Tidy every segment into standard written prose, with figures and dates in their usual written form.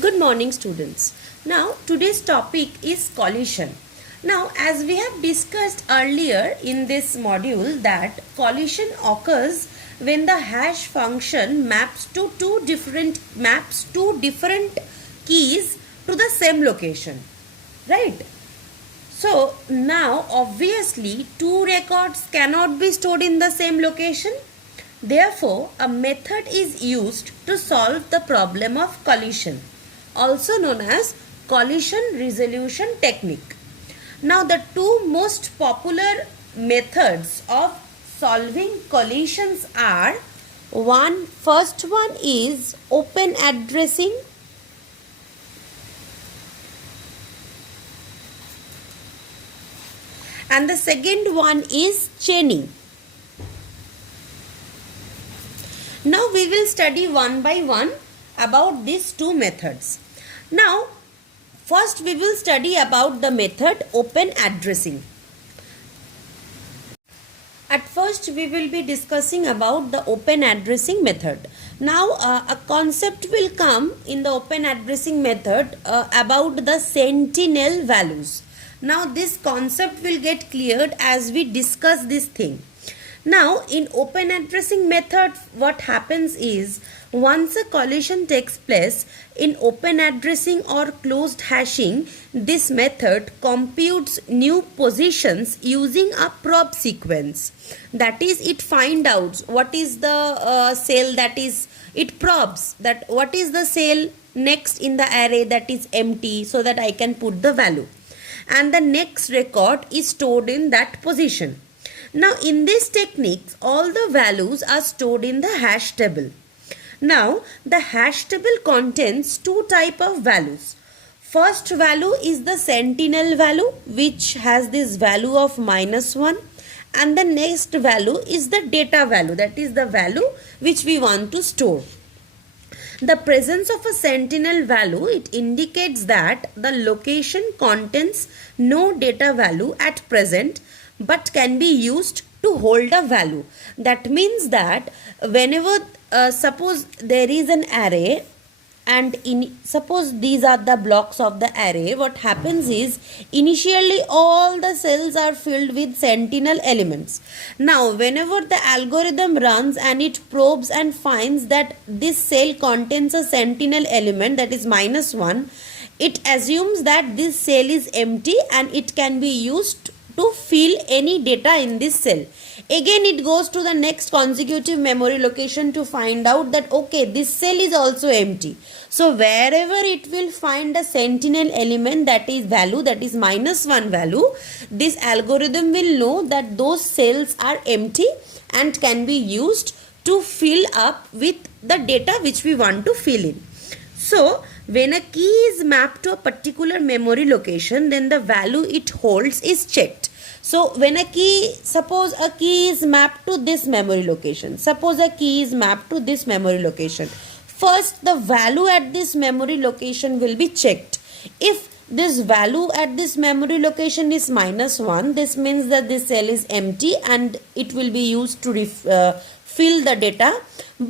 Good morning, students. Now, today's topic is collision. Now, as we have discussed earlier in this module that collision occurs when the hash function maps two different keys to the same location, right? So, now obviously two records cannot be stored in the same location. Therefore, a method is used to solve the problem of collision, also known as collision resolution technique. Now, the two most popular methods of solving collisions are first one is open addressing, and the second one is chaining. Now we will study one by one about these two methods. Now first we will study about the method open addressing. At first we will be discussing about the open addressing method. Now a concept will come in the open addressing method about the sentinel values. Now this concept will get cleared as we discuss this thing. Now in open addressing method, what happens is once a collision takes place in open addressing or closed hashing, this method computes new positions using a probe sequence. That is, it finds out what is the cell, that is, it probes that what is the cell next in the array that is empty, so that I can put the value, and the next record is stored in that position. Now in this technique, all the values are stored in the hash table. Now the hash table contains two types of values. First value is the sentinel value, which has this value of -1, and the next value is the data value, that is the value which we want to store. The presence of a sentinel value, it indicates that the location contains no data value at present, but can be used to hold a value. That means that whenever suppose there is an array, and suppose these are the blocks of the array, what happens is initially all the cells are filled with sentinel elements. Now whenever the algorithm runs and it probes and finds that this cell contains a sentinel element, that is -1, it assumes that this cell is empty and it can be used to fill any data in this cell. Again it goes to the next consecutive memory location to find out that okay, this cell is also empty. So wherever it will find a sentinel element, that is value, that is -1 value, this algorithm will know that those cells are empty and can be used to fill up with the data which we want to fill in. So when a key is mapped to a particular memory location, then the value it holds is checked. So when suppose a key is mapped to this memory location, first the value at this memory location will be checked. If this value at this memory location is -1, this means that this cell is empty and it will be used to fill the data.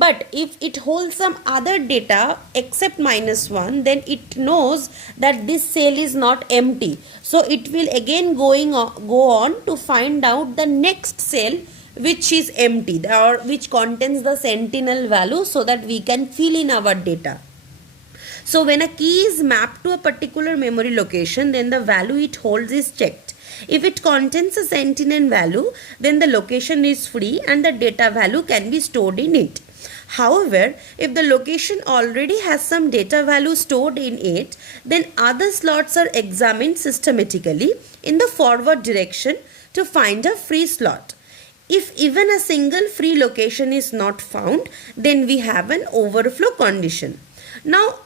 But if it holds some other data except -1, then it knows that this cell is not empty. So it will again go on to find out the next cell which is empty or which contains the sentinel value, so that we can fill in our data. So when a key is mapped to a particular memory location, then the value it holds is checked. If it contains a sentinel value, then the location is free and the data value can be stored in it. However, if the location already has some data value stored in it, then other slots are examined systematically in the forward direction to find a free slot. If even a single free location is not found, then we have an overflow condition. Now,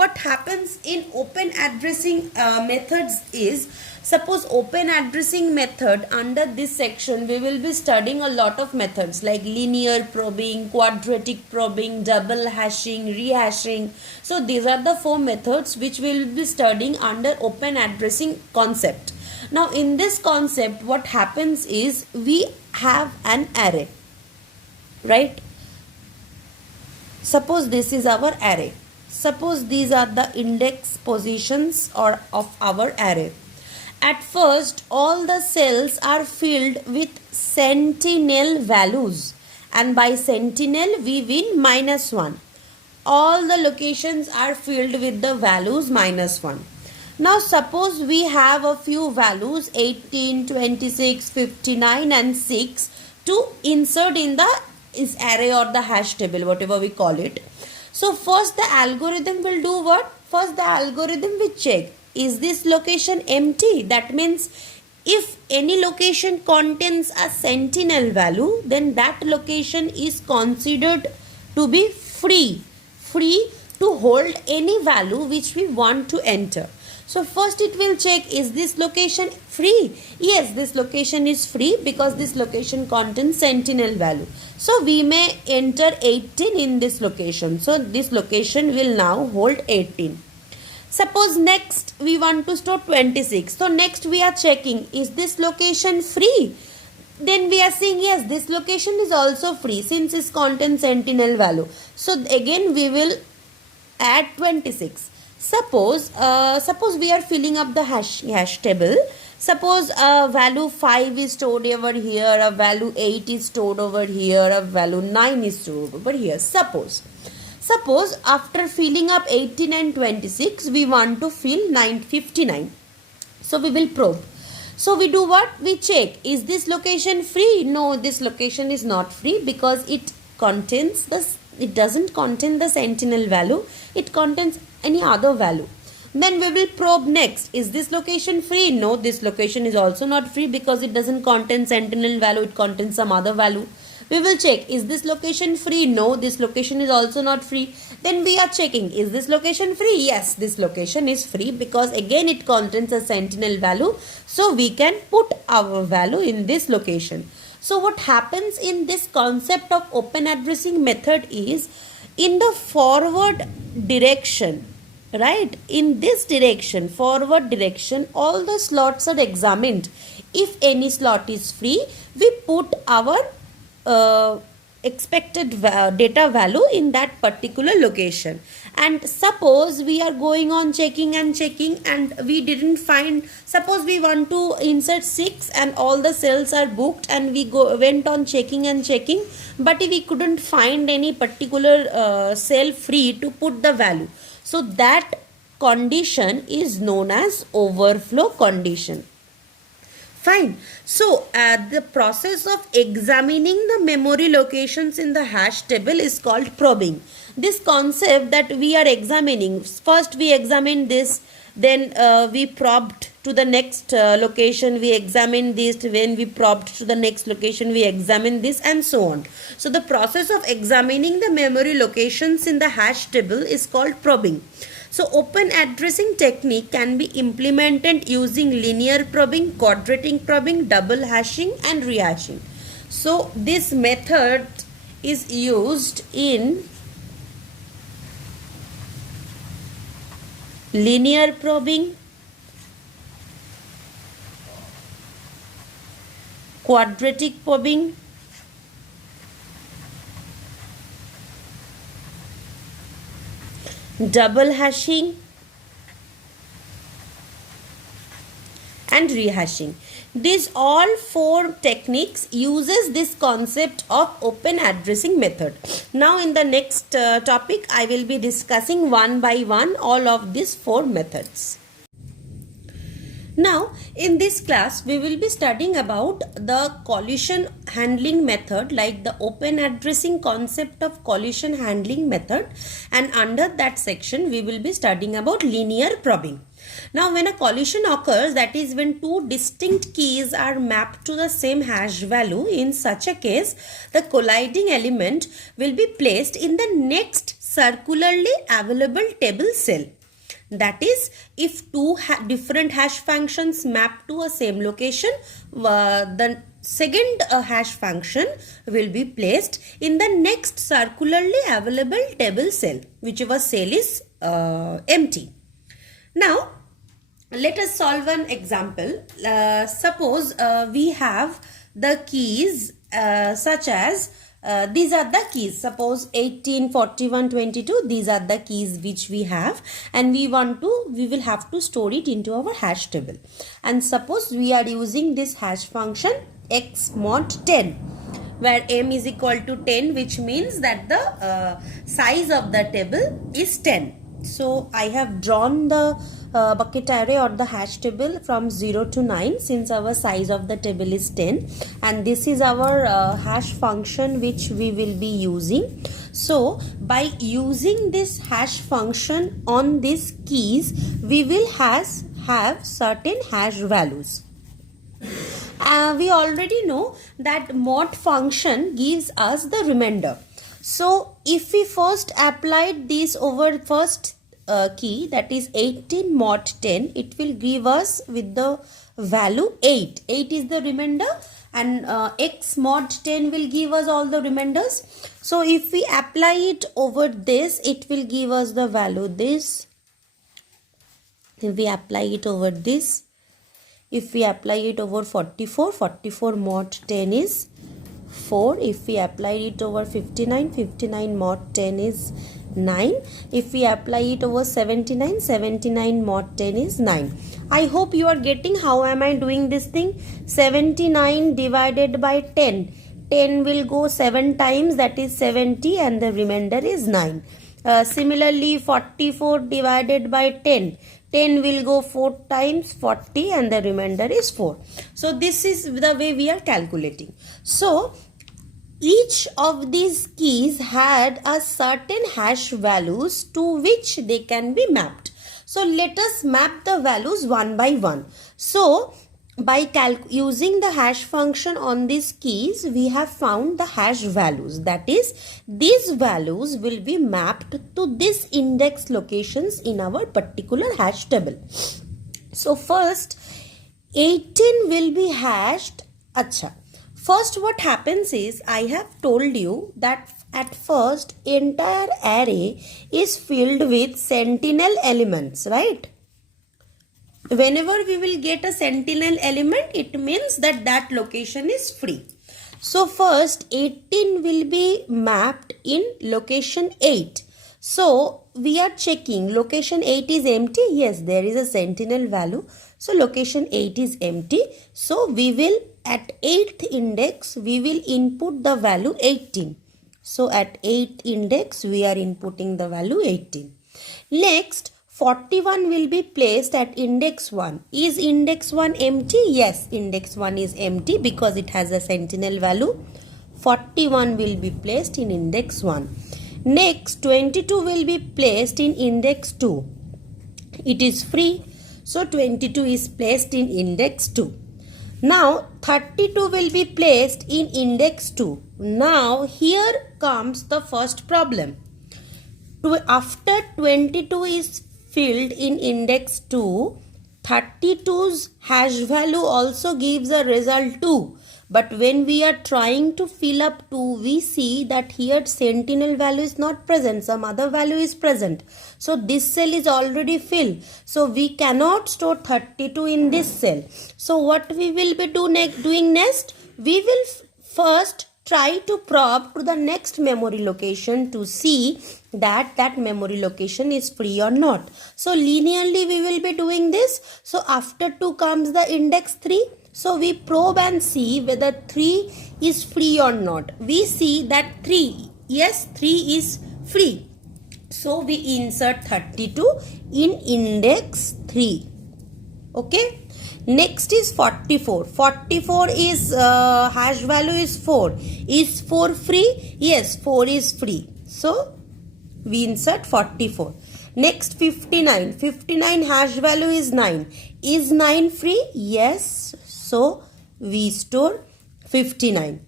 what happens in open addressing methods is, suppose open addressing method, under this section we will be studying a lot of methods like linear probing, quadratic probing, double hashing, rehashing. So these are the 4 methods which we will be studying under open addressing concept. Now in this concept, what happens is we have an array, right? Suppose this is our array. Suppose these are the index positions or of our array. At first, all the cells are filled with sentinel values, and by sentinel we mean -1. All the locations are filled with the values -1. Now suppose we have a few values 18, 26, 59 and 6 to insert in the array or the hash table, whatever we call it. So first the algorithm will do what? First the algorithm will check, is this location empty? That means if any location contains a sentinel value, then that location is considered to be free to hold any value which we want to enter. So first it will check, is this location free? Yes, this location is free because this location contains sentinel value. So we may enter 18 in this location. So this location will now hold 18. Suppose next we want to store 26. So next we are checking, is this location free? Then we are saying yes, this location is also free since it contains sentinel value. So again we will add 26. Suppose we are filling up the hash table. Suppose a value 5 is stored over here, a value 8 is stored over here, a value 9 is stored over here. Suppose after filling up 18 and 26, we want to fill 59. So we will probe. So we do what? We check, is this location free? No, this location is not free because it doesn't contain the sentinel value. It contains any other value. Then we will probe next. Is this location free? No, this location is also not free because it doesn't contain sentinel value. It contains some other value. We will check, is this location free? No, this location is also not free. Then we are checking, is this location free? Yes, this location is free because again it contains a sentinel value. So we can put our value in this location. So what happens in this concept of open addressing method is, in the forward direction, right, in this direction, forward direction, all the slots are examined. If any slot is free, we put our expected data value in that particular location. And suppose we are going on checking and we didn't find, suppose we want to insert 6 and all the cells are booked and we went on checking and but we couldn't find any particular cell free to put the value. So that condition is known as overflow condition. Fine. So the process of examining the memory locations in the hash table is called probing. This concept that we are examining, first we examined this, then we probed to the next location, we examined this, when we probed to the next location, we examined this, and so on. So the process of examining the memory locations in the hash table is called probing. So open addressing technique can be implemented using linear probing, quadratic probing, double hashing and rehashing. So this method is used in linear probing, quadratic probing, double hashing and rehashing. These all four techniques uses this concept of open addressing method. Now in the next topic I will be discussing one by one all of these four methods. Now in this class we will be studying about the collision handling method, like the open addressing concept of collision handling method, and under that section we will be studying about linear probing. Now when a collision occurs, that is when two distinct keys are mapped to the same hash value, in such a case the colliding element will be placed in the next circularly available table cell. That is, if two different hash functions map to a same location, the second hash function will be placed in the next circularly available table cell, whichever cell is empty. Now let us solve an example. Suppose we have the keys such as these are the keys. Suppose 18, 41, 22, these are the keys which we have, and we will have to store it into our hash table. And suppose we are using this hash function x mod 10, where m is equal to 10, which means that the size of the table is 10. So I have drawn the bucket array or the hash table from 0 to 9, since our size of the table is 10, and this is our hash function which we will be using. So by using this hash function on these keys, we will have certain hash values. We already know that mod function gives us the remainder. So if we first applied this over first key, that is 18 mod 10, it will give us with the value 8. 8 is the remainder, and x mod 10 will give us all the remainders. So if we apply it over this, it will give us the value this. If we apply it over this, if we apply it over 44, 44 mod 10 is 4. If we apply it over 59, 59 mod 10 is 9. If we apply it over 79, 79 mod 10 is 9. I hope you are getting how am I doing this thing. 79 divided by 10. 10 will go 7 times, that is 70, and the remainder is 9. Similarly, 44 divided by 10. 10 will go 4 times, 40, and the remainder is 4. So this is the way we are calculating. So each of these keys had a certain hash values to which they can be mapped. So let us map the values one by one. So by using the hash function on these keys, we have found the hash values. That is, these values will be mapped to this index locations in our particular hash table. So first, 18 will be hashed. Acha. First what happens is, I have told you that at first entire array is filled with sentinel elements, right? Whenever we will get a sentinel element, it means that that location is free. So first 18 will be mapped in location 8. So we are checking location 8 is empty. Yes, there is a sentinel value. So location 8 is empty. So we will at 8th index, we will input the value 18. So at 8th index, we are inputting the value 18. Next, 41 will be placed at index 1. Is index 1 empty? Yes, index 1 is empty because it has a sentinel value. 41 will be placed in index 1. Next, 22 will be placed in index 2. It is free. So 22 is placed in index 2. Now 32 will be placed in index 2. Now here comes the first problem. After 22 is filled in index 2, 32's hash value also gives a result 2. But when we are trying to fill up 2, we see that here sentinel value is not present. Some other value is present. So this cell is already filled. So we cannot store 32 in this cell. So what we will be doing next? We will first try to probe to the next memory location to see that that memory location is free or not. So linearly we will be doing this. So after 2 comes the index 3. So we probe and see whether 3 is free or not. We see that 3, yes, 3 is free. So we insert 32 in index 3. Okay. Next is 44. 44 is hash value is 4. Is 4 free? Yes, 4 is free. So we insert 44. Next 59. 59 hash value is 9. Is 9 free? Yes. So we store 59.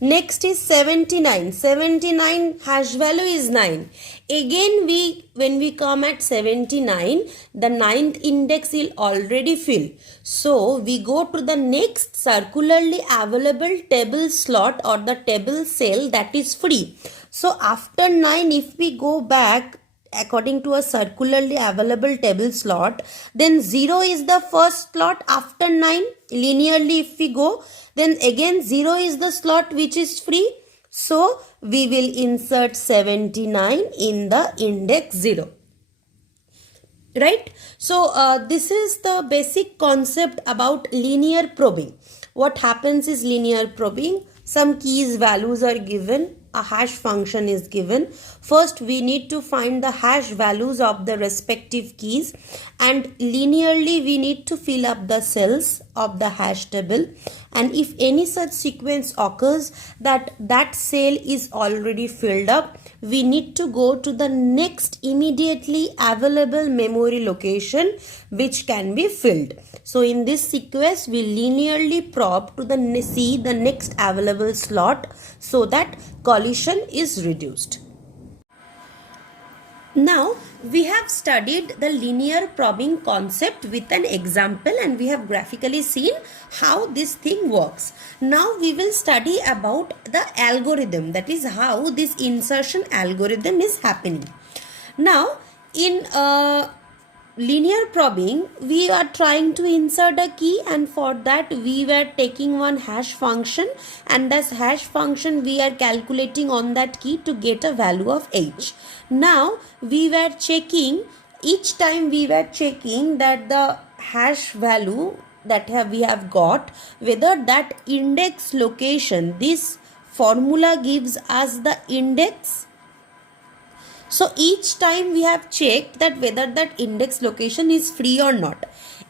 Next is 79. 79 hash value is 9. Again when we come at 79, the 9th index will already fill. So we go to the next circularly available table slot or the table cell that is free. So after 9, if we go back according to a circularly available table slot, then 0 is the first slot after 9. Linearly if we go, then again 0 is the slot which is free. So we will insert 79 in the index 0. Right? So this is the basic concept about linear probing. What happens is linear probing, some keys values are given, a hash function is given. First we need to find the hash values of the respective keys, and linearly we need to fill up the cells of the hash table, and if any such sequence occurs that that cell is already filled up, we need to go to the next immediately available memory location which can be filled. So in this sequence we linearly probe to see the next available slot so that collision is reduced. Now we have studied the linear probing concept with an example, and we have graphically seen how this thing works. Now we will study about the algorithm, that is how this insertion algorithm is happening. Now in linear probing we are trying to insert a key, and for that we were taking one hash function, and this hash function we are calculating on that key to get a value of h. Now we were checking, each time we were checking that the hash value that we have got, whether that index location, this formula gives us the index. So each time we have checked that whether that index location is free or not.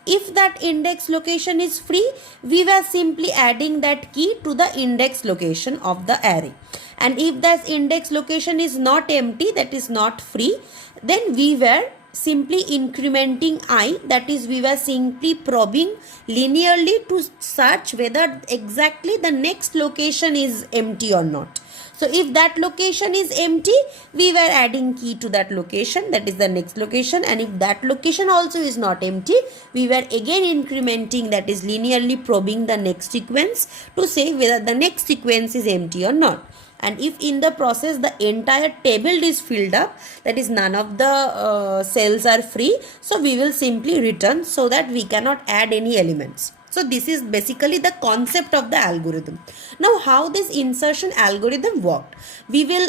If that index location is free, we were simply adding that key to the index location of the array. And if that index location is not empty, that is not free, then we were simply incrementing I, that is we were simply probing linearly to search whether exactly the next location is empty or not. So if that location is empty, we were adding key to that location, that is the next location, and if that location also is not empty, we were again incrementing, that is linearly probing the next sequence to say whether the next sequence is empty or not. And if in the process the entire table is filled up, that is none of the cells are free, so we will simply return so that we cannot add any elements. So this is basically the concept of the algorithm. Now how this insertion algorithm worked? We will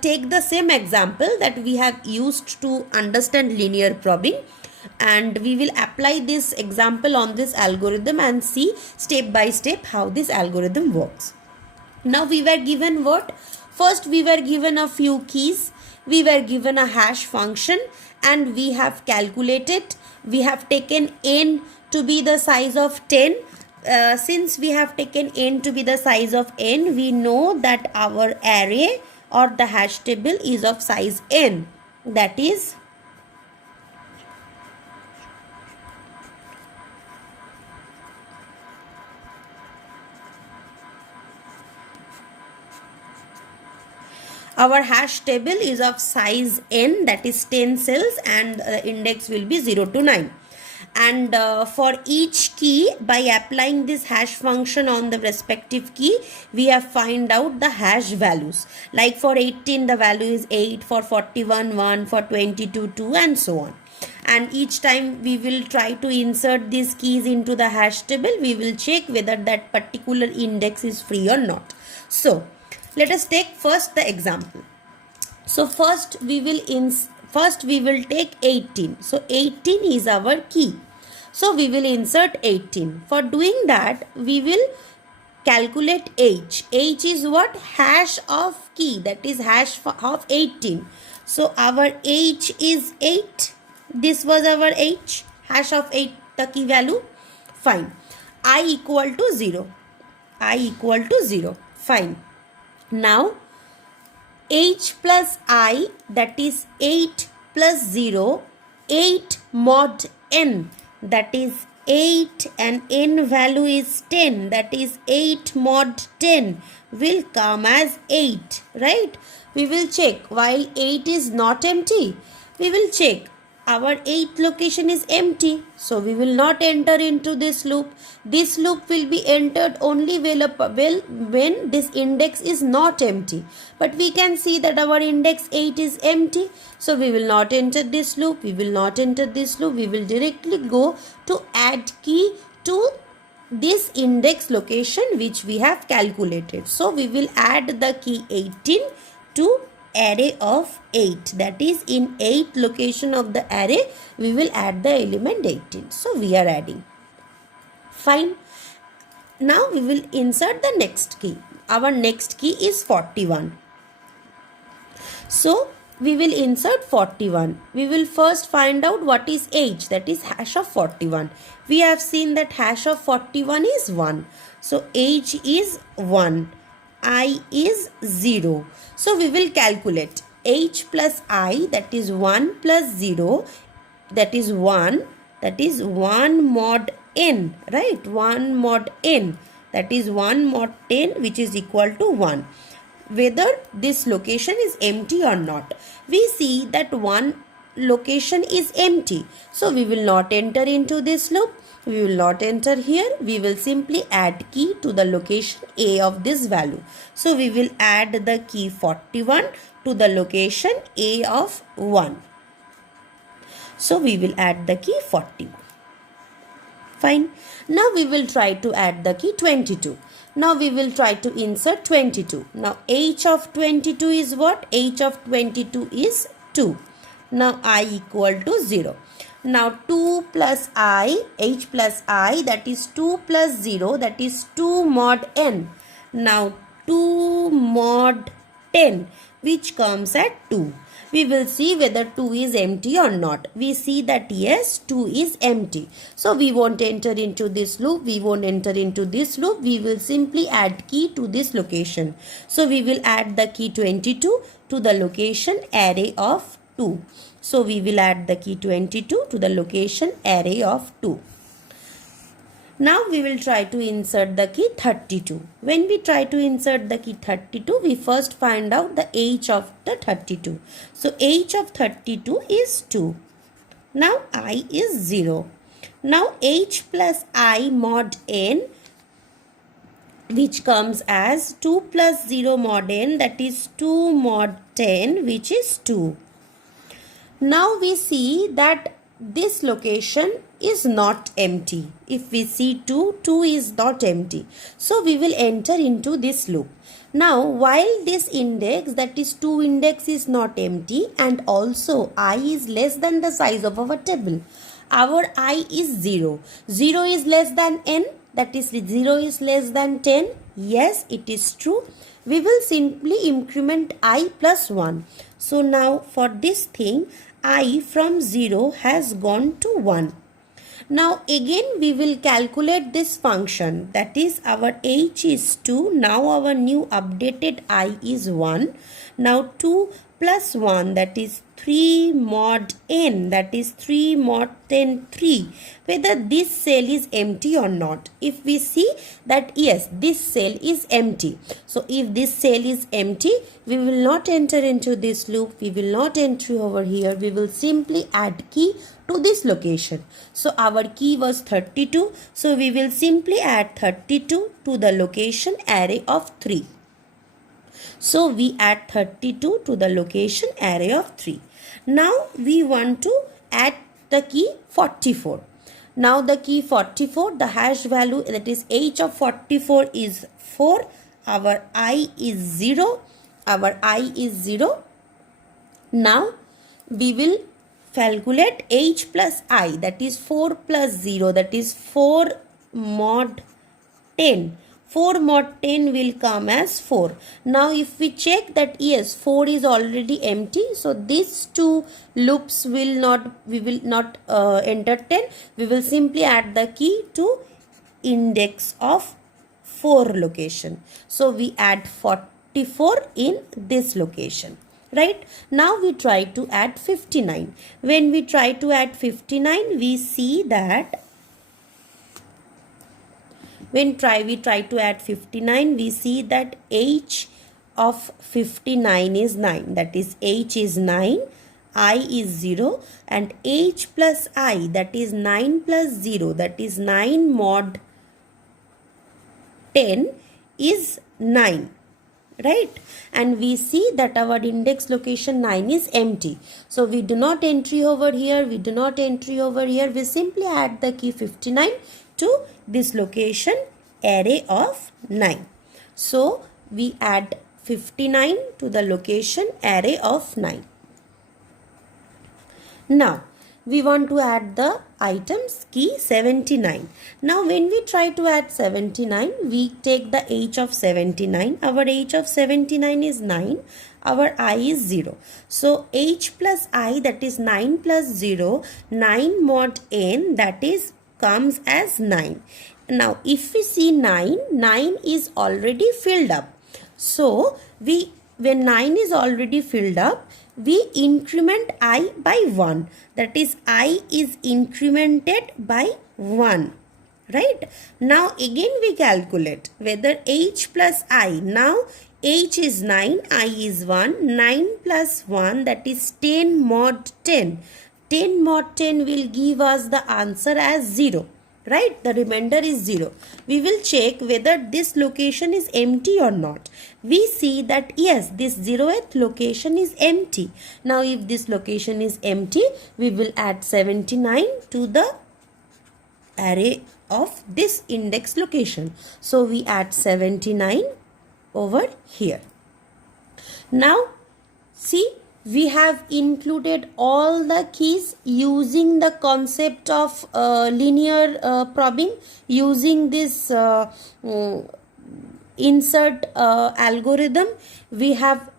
take the same example that we have used to understand linear probing, and we will apply this example on this algorithm and see step by step how this algorithm works. Now we were given what? First we were given a few keys, we were given a hash function, and we have calculated, we have taken n to be the size of 10. Since we have taken n to be the size of n, we know that our array or the hash table is of size n, that is our hash table is of size n, that is 10 cells, and the index will be 0 to 9. And for each key, by applying this hash function on the respective key, we have find out the hash values. Like for 18 the value is 8, for 41 1, for 22 2, and so on. And each time we will try to insert these keys into the hash table, we will check whether that particular index is free or not. So let us take first the example. So first we will take 18. So 18 is our key. So we will insert 18. For doing that, we will calculate h. H is what? Hash of key, that is hash of 18. So our h is 8. This was our h, hash of 8, the key value. Fine. I equal to 0. I equal to 0. Fine. Now h plus I, that is 8 plus 0, 8 mod n, that is 8, and n value is 10, that is 8 mod 10 will come as 8, right? We will check, while 8 is not empty, we will check our 8th location is empty, so we will not enter into this loop. This loop will be entered only when this index is not empty. But we can see that our index 8 is empty, so we will not enter this loop. We will not enter this loop. We will directly go to add key to this index location which we have calculated. So we will add the key 18 to array of 8. That is, in 8 location of the array we will add the element 18. So we are adding. Fine. Now we will insert the next key. Our next key is 41. So we will insert 41. We will first find out what is age, that is hash of 41. We have seen that hash of 41 is 1. So age is 1. I is 0. So we will calculate age plus I, that is 1 plus 0, that is 1, that is 1 mod n, right? 1 mod n, that is 1 mod 10, which is equal to 1. Whether this location is empty or not. We see that one location is empty. So we will not enter into this loop. We will not enter here. We will simply add key to the location A of this value. So we will add the key 41 to the location A of 1. So we will add the key 41. Fine. Now we will try to add the key 22. Now we will try to insert 22. Now h of 22 is what? H of 22 is 2. Now I equal to 0. Now 2 plus I, h plus I, that is 2 plus 0, that is 2 mod n. Now 2 mod 10, which comes at 2. We will see whether 2 is empty or not. We see that yes, 2 is empty. So we won't enter into this loop. We won't enter into this loop. We will simply add key to this location. So we will add the key 22 to the location array of 2. So we will add the key 22 to the location array of 2. Now we will try to insert the key 32. When we try to insert the key 32, we first find out the age of the 32. So age of 32 is 2. Now I is 0. Now h plus I mod n, which comes as 2 plus 0 mod n, that is 2 mod 10, which is 2. Now we see that this location is not empty. If we see 2, 2 is not empty. So we will enter into this loop. Now while this index, that is 2 index, is not empty, and also I is less than the size of our table. Our I is 0. 0 is less than n, that is 0 is less than 10. Yes, it is true. We will simply increment I plus 1. So now for this thing, I from 0 has gone to 1. Now again we will calculate this function, that is our h is 2. Now our new updated I is 1. Now 2 plus 1, that is 3 mod n, that is 3 mod 10 3, whether this cell is empty or not. If we see that yes, this cell is empty. So if this cell is empty, we will not enter into this loop. We will not enter over here. We will simply add key to this location. So our key was 32. So we will simply add 32 to the location array of 3. So we add 32 to the location array of 3. Now we want to add the key 44. Now the key 44, the hash value, that is h of 44 is 4. Our I is 0. Our I is 0. Now we will calculate h plus I, that is 4 plus 0, that is 4 mod 10. 4 mod 10 will come as 4. Now if we check that yes, 4 is already empty, so these two loops we will not enter 10. We will simply add the key to index of 4 location. So we add 44 in this location. Right? Now we try to add 59. When we try to add 59, we see that when we try to add 59, we see that h of 59 is 9. That is h is 9, I is 0, and h plus I, that is 9 plus 0, that is 9 mod 10 is 9. Right? And we see that our index location 9 is empty. So we do not entry over here. We do not entry over here. We simply add the key 59 to this location array of 9. So we add 59 to the location array of 9. Now we want to add the items key 79. Now when we try to add 79, we take the age of 79. Our age of 79 is 9. Our I is 0. So h plus I, that is 9 plus 0, 9 mod n, that is comes as 9. Now if we see 9, 9 is already filled up. So when 9 is already filled up, we increment I by 1. That is, I is incremented by 1. Right? Now again we calculate whether h plus I. Now h is 9, I is 1. 9 plus 1, that is 10 mod 10. 10 mod 10 will give us the answer as 0. Right? The remainder is 0. We will check whether this location is empty or not. We see that yes, this 0th location is empty. Now if this location is empty, we will add 79 to the array of this index location. So we add 79 over here. Now see, we have included all the keys using the concept of linear probing, using this insert algorithm. We have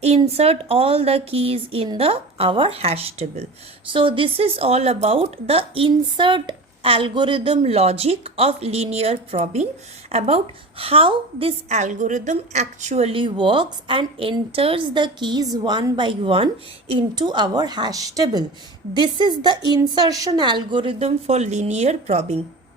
insert all the keys in our hash table. So this is all about the insert algorithm logic of linear probing, about how this algorithm actually works and enters the keys one by one into our hash table. This is the insertion algorithm for linear probing.